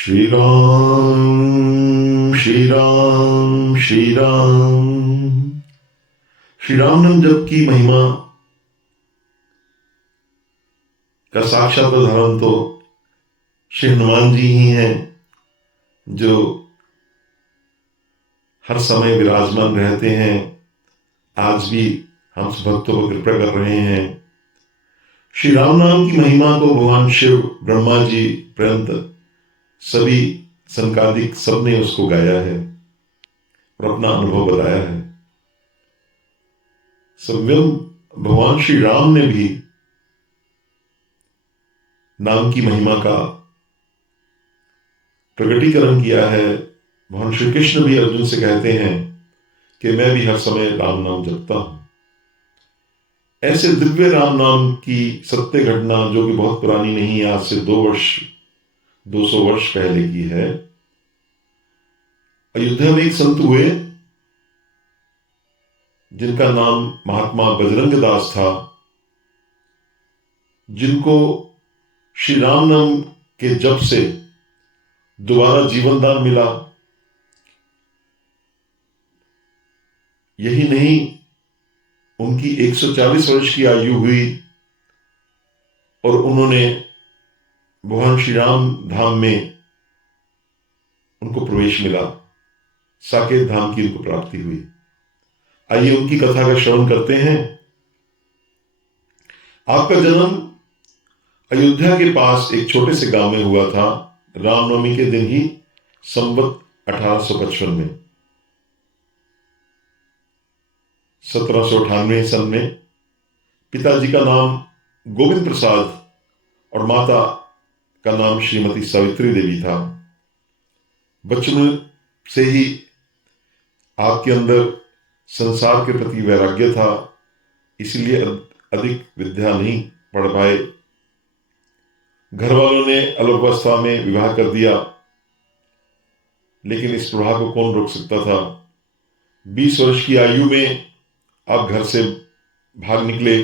श्री राम श्री राम श्री राम। श्री राम नाम जप की महिमा का साक्षात उदाहरण तो श्री हनुमान जी ही हैं, जो हर समय विराजमान रहते हैं। आज भी हम भक्तों पर कृपा कर रहे हैं। श्री राम नाम की महिमा को भगवान शिव, ब्रह्मा जी पर्यंत सभी संकादिक सबने उसको गाया है और अपना अनुभव बताया है। स्वयं भगवान श्री राम ने भी नाम की महिमा का प्रकटीकरण किया है। भगवान श्री कृष्ण भी अर्जुन से कहते हैं कि मैं भी हर समय राम नाम जपता हूं। ऐसे दिव्य राम नाम की सत्य घटना, जो कि बहुत पुरानी नहीं है, आज से 200 वर्ष पहले की है। अयोध्या में एक संत हुए जिनका नाम महात्मा बजरंग दास था, जिनको श्री राम नाम के जप से दोबारा जीवन दान मिला। यही नहीं, उनकी 140 वर्ष की आयु हुई और उन्होंने भगवान श्री राम धाम में उनको प्रवेश मिला। साकेत धाम की उनको प्राप्ति हुई। आइए उनकी कथा का श्रवण करते हैं। आपका जन्म अयोध्या के पास एक छोटे से गांव में हुआ था, रामनवमी के दिन ही, संवत 1855 में। 1798 सन में पिताजी का नाम गोविंद प्रसाद और माता का नाम श्रीमती सावित्री देवी था। बचपन से ही आपके अंदर संसार के प्रति वैराग्य था, इसलिए अधिक विद्या नहीं पढ़ पाए। घर वालों ने अल्पावस्था में विवाह कर दिया, लेकिन इस प्रभाव को कौन रोक सकता था। 20 वर्ष की आयु में आप घर से भाग निकले।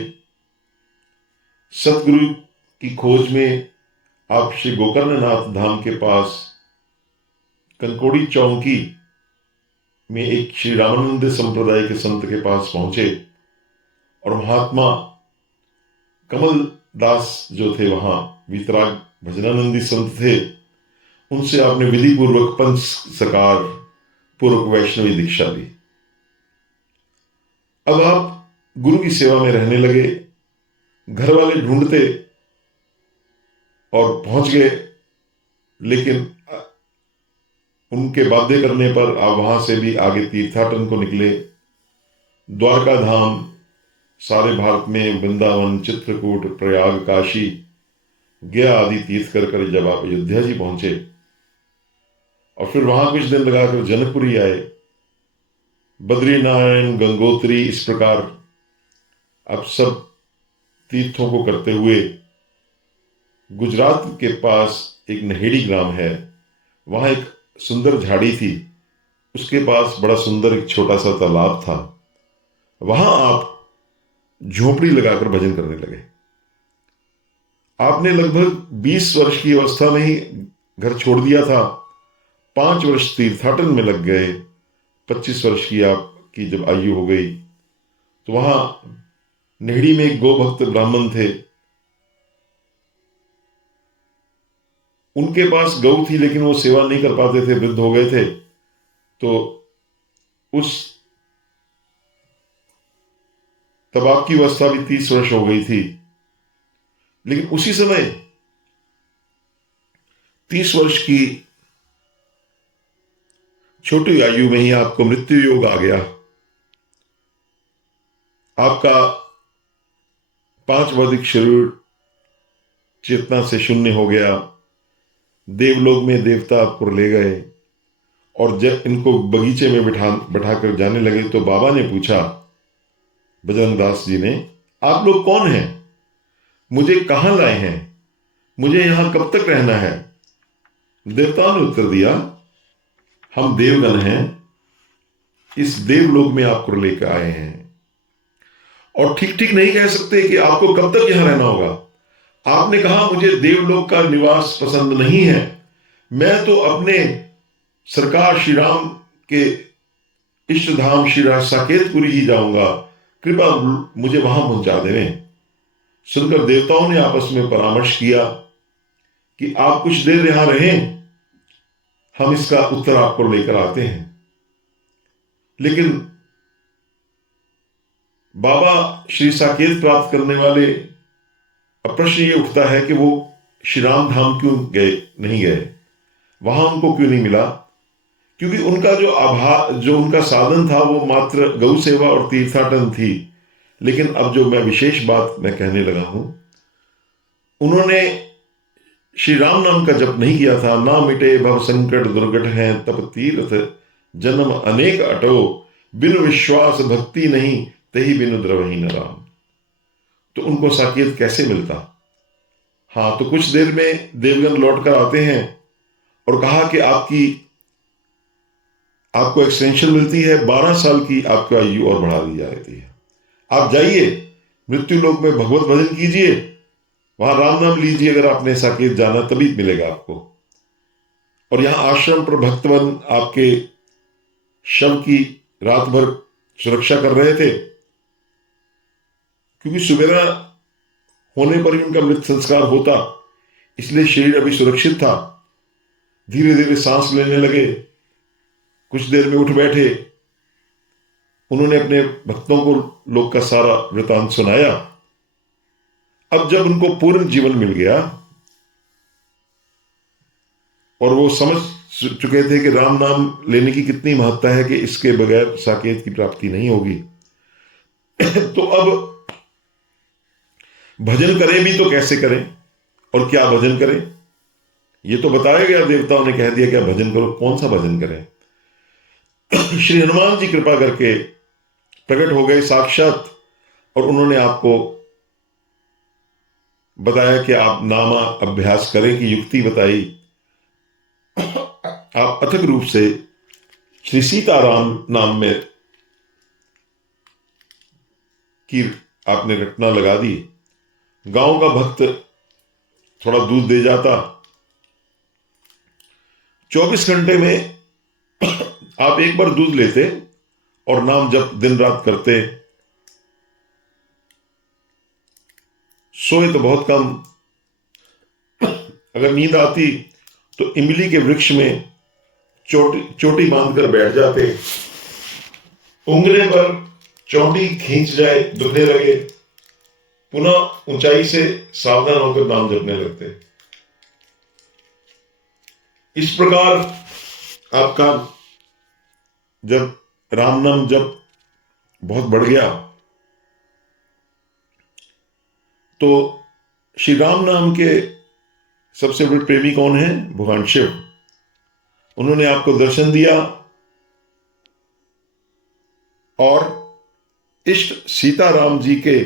सतगुरु की खोज में आप श्री गोकर्णनाथ धाम के पास कंकोड़ी चौकी में एक श्री रामानंद संप्रदाय के संत के पास पहुंचे और महात्मा कमल दास जो थे, वहां वितराग भजनानंदी संत थे, उनसे आपने विधि पूर्वक पंच सकार पूर्वक वैष्णवी दीक्षा ली। अब आप गुरु की सेवा में रहने लगे। घर वाले ढूंढते और पहुंच गए, लेकिन उनके बाध्य करने पर आप वहां से भी आगे तीर्थाटन को निकले। द्वारका धाम, सारे भारत में वृंदावन, चित्रकूट, प्रयाग, काशी, गया आदि तीर्थ कर जब आप अयोध्या जी पहुंचे और फिर वहां कुछ दिन लगाकर जनकपुरी आए, बद्रीनारायण, गंगोत्री, इस प्रकार आप सब तीर्थों को करते हुए गुजरात के पास एक नहेड़ी ग्राम है, वहां एक सुंदर झाड़ी थी, उसके पास बड़ा सुंदर एक छोटा सा तालाब था। वहां आप झोपड़ी लगाकर भजन करने लगे। आपने लगभग 20 वर्ष की अवस्था में ही घर छोड़ दिया था। 5 वर्ष तीर्थाटन में लग गए। 25 वर्ष की आपकी जब आयु हो गई तो वहां नेहड़ी में एक गोभक्त ब्राह्मण थे। उनके पास गौ थी, लेकिन वो सेवा नहीं कर पाते थे, वृद्ध हो गए थे। तो तब आपकी अवस्था भी 30 वर्ष हो गई थी। लेकिन उसी समय 30 वर्ष की छोटी आयु में ही आपको मृत्यु योग आ गया। आपका 5 वधिक शरीर चेतना से शून्य हो गया। देवलोक में देवता आपको ले गए और जब इनको बगीचे में बैठाकर जाने लगे तो बाबा ने पूछा, बजरंग दास जी ने, आप लोग कौन हैं? मुझे कहां लाए हैं? मुझे यहां कब तक रहना है? देवताओं ने उत्तर दिया, हम देवगण हैं, इस देवलोक में आपको लेकर आए हैं और ठीक ठीक नहीं कह सकते कि आपको कब तक यहां रहना होगा। आपने कहा मुझे देवलोक का निवास पसंद नहीं है, मैं तो अपने सरकार श्री राम के इष्ट धाम श्री साकेतपुरी ही जाऊंगा, कृपा मुझे वहां पहुंचा देवें। सुनकर देवताओं ने आपस में परामर्श किया कि आप कुछ देर यहां रहें, हम इसका उत्तर आपको लेकर आते हैं। लेकिन बाबा श्री साकेत प्राप्त करने वाले, अब प्रश्न ये उठता है कि वो श्री राम धाम क्यों नहीं गए, वहां उनको क्यों नहीं मिला? क्योंकि उनका जो उनका साधन था वो मात्र गौ सेवा और तीर्थाटन थी। लेकिन अब जो मैं विशेष बात मैं कहने लगा हूं, उन्होंने श्री राम नाम का जप नहीं किया था। ना मिटे भव संकट दुर्गट हैं, तप तीर्थ जन्म अनेक अटो, बिनु विश्वास भक्ति नहीं, तही बिनु द्रवही न राम। तो उनको साकेत कैसे मिलता? हाँ, तो कुछ देर में देवगण लौटकर आते हैं और कहा कि आपको एक्सटेंशन मिलती है, 12 साल की आपकी आयु और बढ़ा दी जाती है। आप जाइए मृत्यु लोक में भगवत भजन कीजिए, वहां राम नाम लीजिए, अगर आपने साकेत जाना तभी मिलेगा आपको। और यहां आश्रम पर भक्तवन आपके शव की रात भर सुरक्षा कर रहे थे, क्योंकि सुबेरा होने पर ही उनका मृत संस्कार होता, इसलिए शरीर अभी सुरक्षित था। धीरे धीरे सांस लेने लगे, कुछ देर में उठ बैठे। उन्होंने अपने भक्तों को लोक का सारा वृतांत सुनाया। अब जब उनको पूर्ण जीवन मिल गया और वो समझ चुके थे कि राम नाम लेने की कितनी महत्ता है, कि इसके बगैर साकेत की प्राप्ति नहीं होगी, तो अब भजन करें भी तो कैसे करें और क्या भजन करें, ये तो बताया गया। देवताओं ने कह दिया क्या भजन करो, कौन सा भजन करें? श्री हनुमान जी कृपा करके प्रकट हो गए साक्षात, और उन्होंने आपको बताया कि आप नामा अभ्यास करें की युक्ति बताई। आप अथक रूप से श्री सीताराम नाम में की आपने रटना लगा दी। गांव का भक्त थोड़ा दूध दे जाता, 24 घंटे में आप एक बार दूध लेते और नाम जप दिन रात करते। सोए तो बहुत कम, अगर नींद आती तो इमली के वृक्ष में चोटी बांधकर बैठ जाते, उंगली पर चौंटी खींच जाए, दुखने लगे, पुनः ऊंचाई से सावधान होकर नाम जपने लगते। इस प्रकार आपका जब राम नाम जप बहुत बढ़ गया, तो श्री राम नाम के सबसे बड़े प्रेमी कौन है? भगवान शिव। उन्होंने आपको दर्शन दिया और इष्ट सीताराम जी के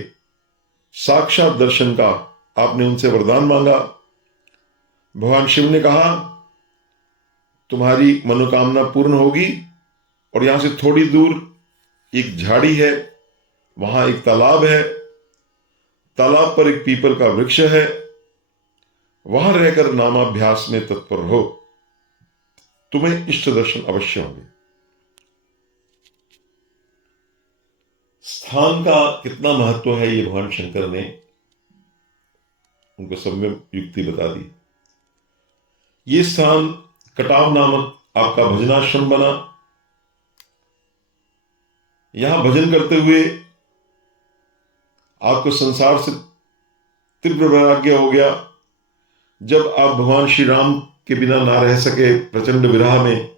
साक्षात दर्शन का आपने उनसे वरदान मांगा। भगवान शिव ने कहा तुम्हारी मनोकामना पूर्ण होगी, और यहां से थोड़ी दूर एक झाड़ी है, वहां एक तालाब है, तालाब पर एक पीपल का वृक्ष है, वहां रहकर नामाभ्यास में तत्पर हो, तुम्हें इष्ट दर्शन अवश्य होंगे। स्थान का कितना महत्व है ये भगवान शंकर ने उनको सब में युक्ति बता दी। ये स्थान कटाव नामक आपका भजनाश्रम बना। यहां भजन करते हुए आपको संसार से तीव्र वैराग्य हो गया। जब आप भगवान श्री राम के बिना ना रह सके प्रचंड विरह में,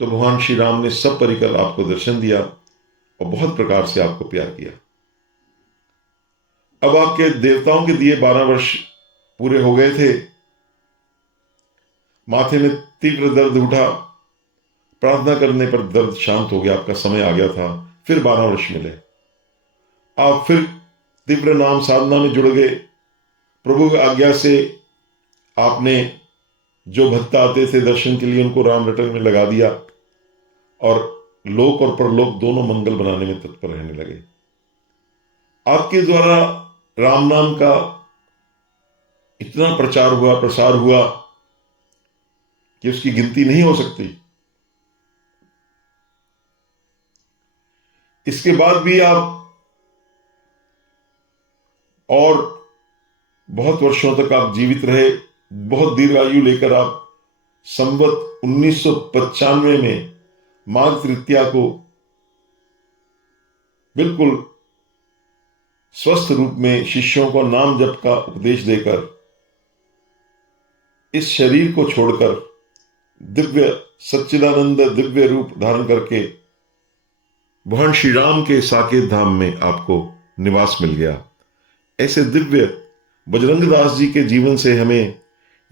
तो भगवान श्री राम ने सब परिकर आपको दर्शन दिया और बहुत प्रकार से आपको प्यार किया। अब आपके देवताओं के दिए 12 वर्ष पूरे हो गए थे, माथे में तीव्र दर्द उठा, प्रार्थना करने पर दर्द शांत हो गया, आपका समय आ गया था। फिर 12 वर्ष मिले, आप फिर तीव्र नाम साधना में जुड़ गए। प्रभु की आज्ञा से आपने जो भक्त आते थे दर्शन के लिए उनको राम रटन में लगा दिया, और लोक और परलोक दोनों मंगल बनाने में तत्पर रहने लगे। आपके द्वारा राम नाम का इतना प्रचार हुआ, प्रसार हुआ कि उसकी गिनती नहीं हो सकती। इसके बाद भी आप और बहुत वर्षों तक आप जीवित रहे, बहुत दीर्घ आयु लेकर आप संवत 1995 में माघ तृतीया को बिल्कुल स्वस्थ रूप में शिष्यों को नाम जप का उपदेश देकर इस शरीर को छोड़कर दिव्य सच्चिदानंद दिव्य रूप धारण करके भगवान श्री राम के साकेत धाम में आपको निवास मिल गया। ऐसे दिव्य बजरंग दास जी के जीवन से हमें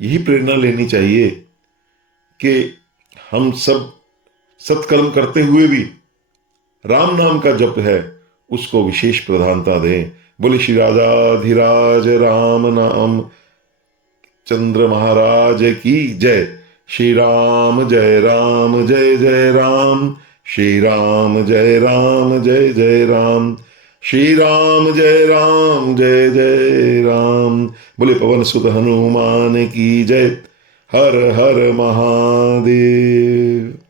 यही प्रेरणा लेनी चाहिए कि हम सब सत्कर्म करते हुए भी राम नाम का जप है उसको विशेष प्रधानता दें। बोले श्री राजाधिराज राम नाम चंद्र महाराज की जय। श्री राम जय राम जय जय राम। श्री राम जय राम जय जय राम। श्री राम जय राम जय जय राम। बोले पवन सुत हनुमान की जय। हर हर महादेव।